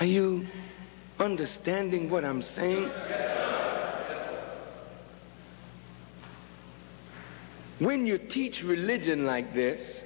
Are you understanding what I'm saying? When you teach religion like this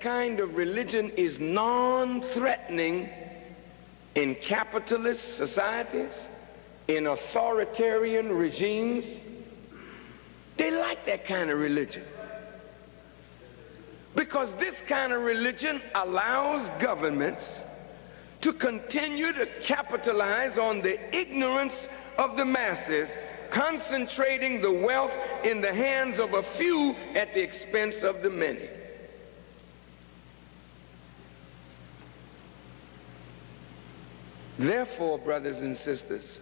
kind of religion is non-threatening in capitalist societies, in authoritarian regimes. They like that kind of religion, because this kind of religion allows governments to continue to capitalize on the ignorance of the masses, concentrating the wealth in the hands of a few at the expense of the many. Therefore, brothers and sisters,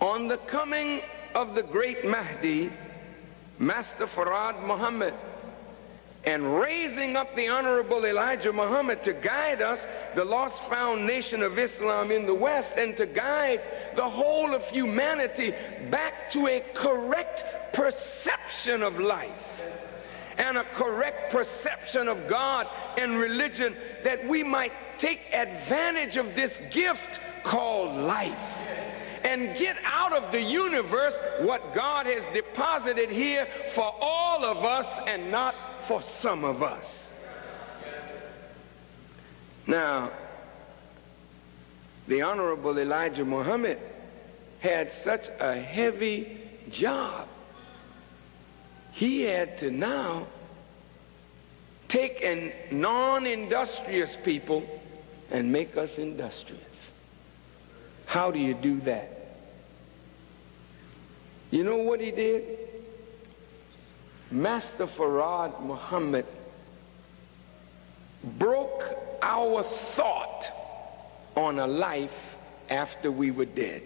on the coming of the great Mahdi, Master Farad Muhammad, and raising up the Honorable Elijah Muhammad to guide us, the lost found nation of Islam in the West, and to guide the whole of humanity back to a correct perception of life and a correct perception of God and religion, that we might take advantage of this gift called life and get out of the universe what God has deposited here for all of us and not for some of us. Now, the Honorable Elijah Muhammad had such a heavy job. He had to now take a non-industrious people and make us industrious. How do you do that? You know what he did? Master Farad Muhammad broke our thought on a life after we were dead.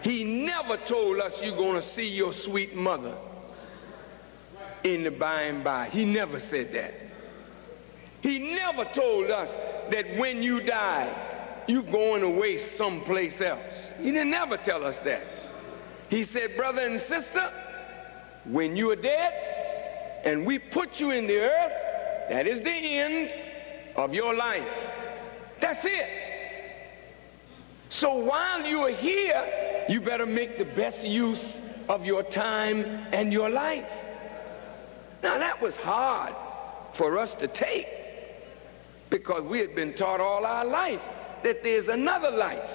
He never told us you're going to see your sweet mother in the by and by. He never said that. He never told us that when you die, you're going away someplace else. He didn't never tell us that. He said, brother and sister, when you are dead and we put you in the earth, that is the end of your life. That's it. So while you are here, you better make the best use of your time and your life. Now that was hard for us to take, because we had been taught all our life that there's another life.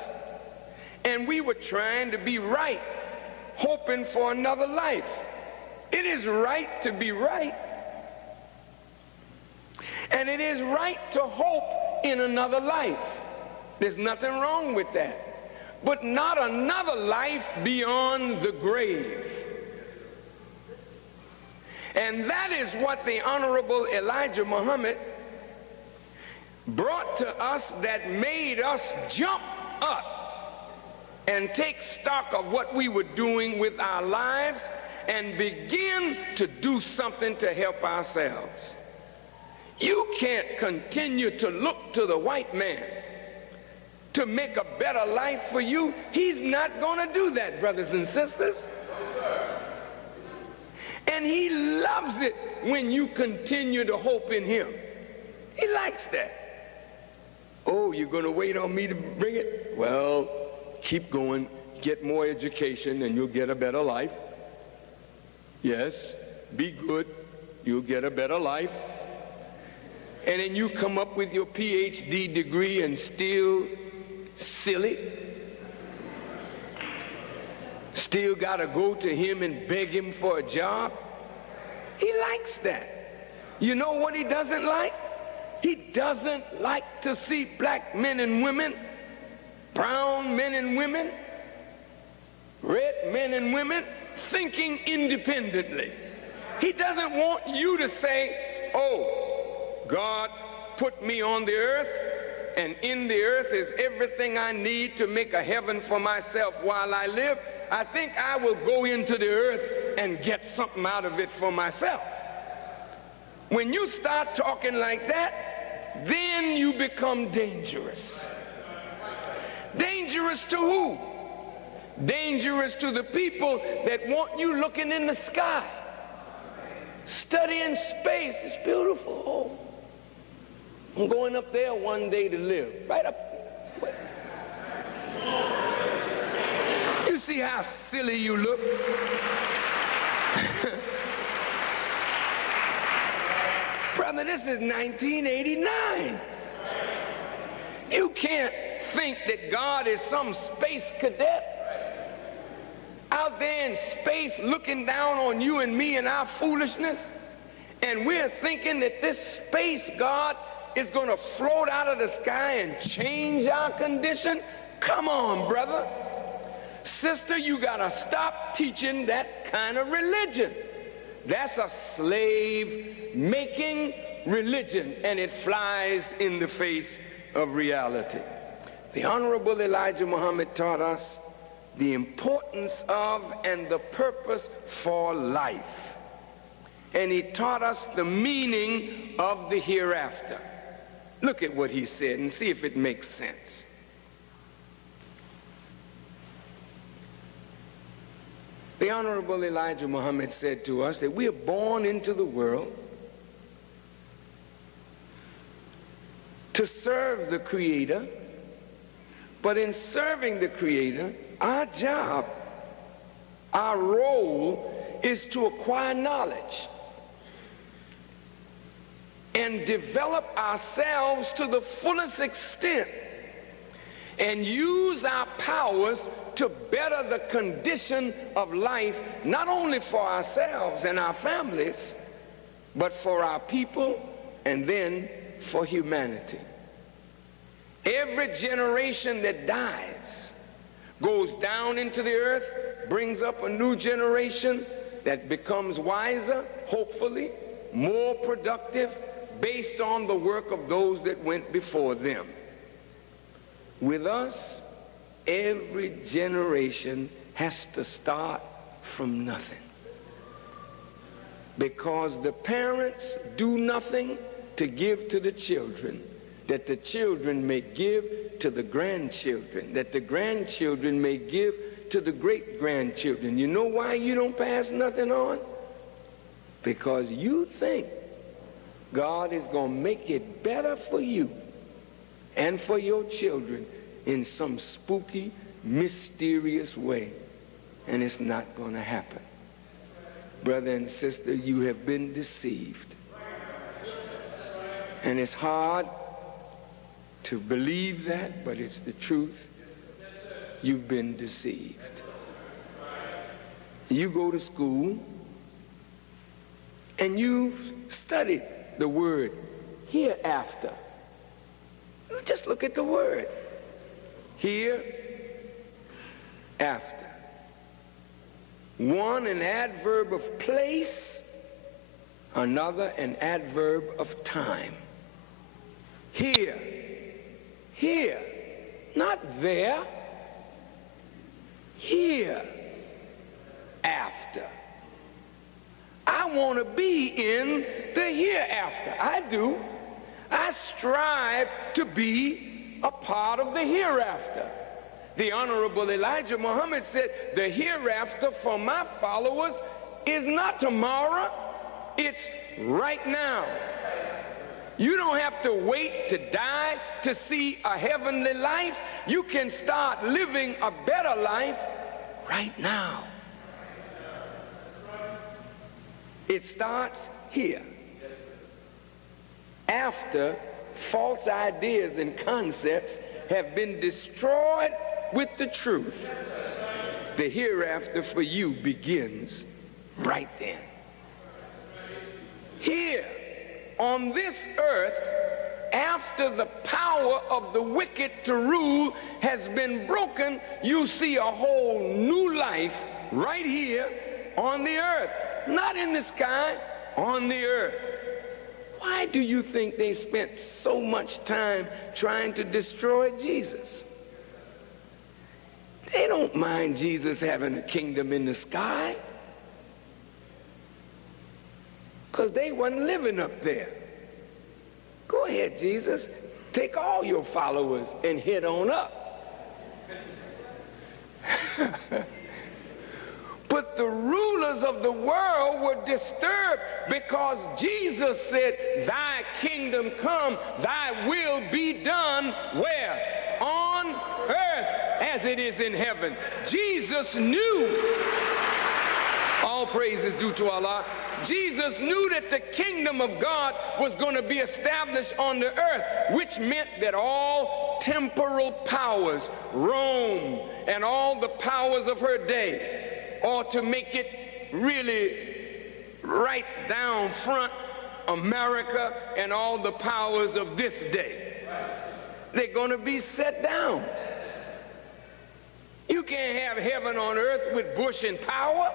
And we were trying to be right, hoping for another life. It is right to be right. And it is right to hope in another life. There's nothing wrong with that. But not another life beyond the grave. And that is what the Honorable Elijah Muhammad brought to us, that made us jump up and take stock of what we were doing with our lives and begin to do something to help ourselves. You can't continue to look to the white man to make a better life for you. He's not going to do that, brothers and sisters. And he loves it when you continue to hope in him. He likes that. Oh, you're going to wait on me to bring it? Well, keep going, get more education, and you'll get a better life. Yes, be good, you'll get a better life. And then you come up with your PhD degree and still silly. Still got to go to him and beg him for a job. He likes that. You know what he doesn't like? He doesn't like to see black men and women, brown men and women, red men and women thinking independently. He doesn't want you to say, oh, God put me on the earth, and in the earth is everything I need to make a heaven for myself while I live. I think I will go into the earth and get something out of it for myself. When you start talking like that, then you become dangerous. Dangerous to who? Dangerous to the people that want you looking in the sky. Studying space is beautiful. Oh, I'm going up there one day to live. Right up. You see how silly you look? Brother, this is 1989. You can't think that God is some space cadet out there in space looking down on you and me and our foolishness, and we're thinking that this space God is going to float out of the sky and change our condition. Come on, brother. Sister, you got to stop teaching that kind of religion. That's a slave-making religion, and it flies in the face of reality. The Honorable Elijah Muhammad taught us the importance of and the purpose for life. And he taught us the meaning of the hereafter. Look at what he said and see if it makes sense. The Honorable Elijah Muhammad said to us that we are born into the world to serve the Creator, but in serving the Creator, our job, our role is to acquire knowledge and develop ourselves to the fullest extent and use our powers to better the condition of life, not only for ourselves and our families, but for our people and then for humanity. Every generation that dies goes down into the earth, brings up a new generation that becomes wiser, hopefully, more productive, based on the work of those that went before them. With us, every generation has to start from nothing. Because the parents do nothing to give to the children, that the children may give to the grandchildren, that the grandchildren may give to the great-grandchildren. You know why you don't pass nothing on? Because you think God is going to make it better for you and for your children in some spooky, mysterious way. And it's not going to happen. Brother and sister, you have been deceived. And it's hard to believe that, but it's the truth. You've been deceived. You go to school and you've studied the word hereafter. Just look at the word. Here, after. One, an adverb of place. Another, an adverb of time. Here. Here. Not there. Here. After. I want to be in the hereafter. I do. I strive to be a part of the hereafter. The Honorable Elijah Muhammad said, the hereafter for my followers is not tomorrow, it's right now. You don't have to wait to die to see a heavenly life. You can start living a better life right now. It starts here. After false ideas and concepts have been destroyed with the truth, the hereafter for you begins right then. Here, on this earth, after the power of the wicked to rule has been broken, you see a whole new life right here on the earth. Not in the sky, on the earth. Why do you think they spent so much time trying to destroy Jesus? They don't mind Jesus having a kingdom in the sky, because they wasn't living up there. Go ahead, Jesus. Take all your followers and head on up. But the rulers of the world were disturbed because Jesus said, thy kingdom come, thy will be done where? On earth as it is in heaven. Jesus knew, all praise is due to Allah, Jesus knew that the kingdom of God was going to be established on the earth, which meant that all temporal powers, Rome and all the powers of her day, or to make it really right down front, America and all the powers of this day, they're going to be set down. You can't have heaven on earth with Bush in power.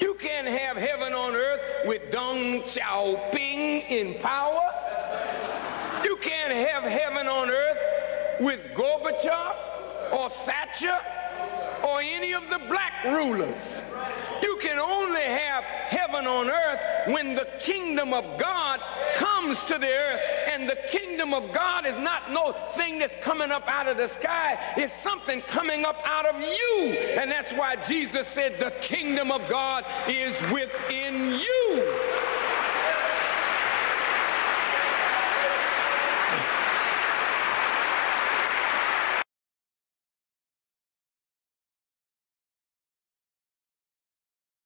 You can't have heaven on earth with Deng Xiaoping in power. You can't have heaven on earth with Gorbachev or Thatcher or any of the black rulers. You can only have heaven on earth when the kingdom of God comes to the earth. And the kingdom of God is not no thing that's coming up out of the sky. It's something coming up out of you. And that's why Jesus said the kingdom of God is within you.